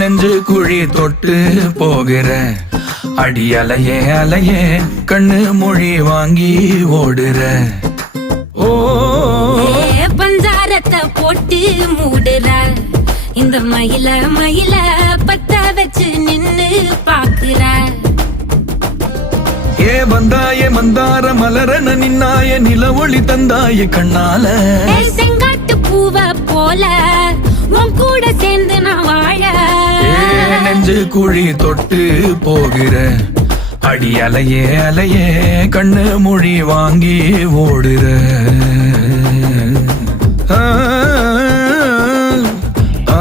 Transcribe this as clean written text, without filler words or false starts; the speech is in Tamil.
நெஞ்சு குழி தொட்டு போகிற அடி அலையே அலையே கண்ணு மொழி வாங்கி ஓடுற. ஓ பஞ்சாரத்தை போட்டு மூடுற இந்த மயில மயில பத்த வச்சு நின்னு பாக்குற. ஏ வந்தாய மந்தார மலரன நின்னாய நில ஒளி தந்தாய கண்ணால. செங்காட்டு பூவ போல உன் கூட சேர்ந்து நான் வாழ. நெஞ்சு குழி தொட்டு போகிற அடி அலையே அலையே கண்ணு மொழி வாங்கி ஓடுற. ஆ ஆ